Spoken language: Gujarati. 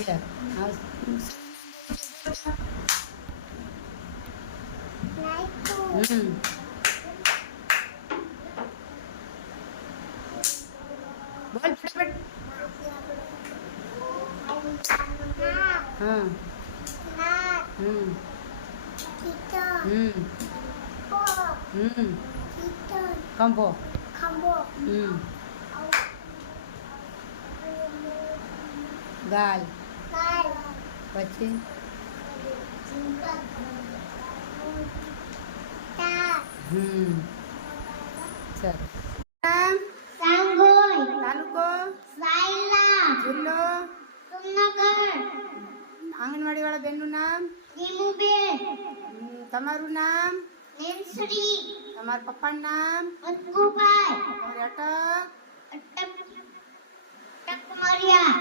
છે. બોલ ફટાફટ. હા. ખંભો. ગાલ. પછી સરસ. તાલુકો. જિલ્લો. આંગણવાડી વાળા બેનનું નામ. તમારું નામ. તમારા પપ્પાનું નામ. તમારી અટક.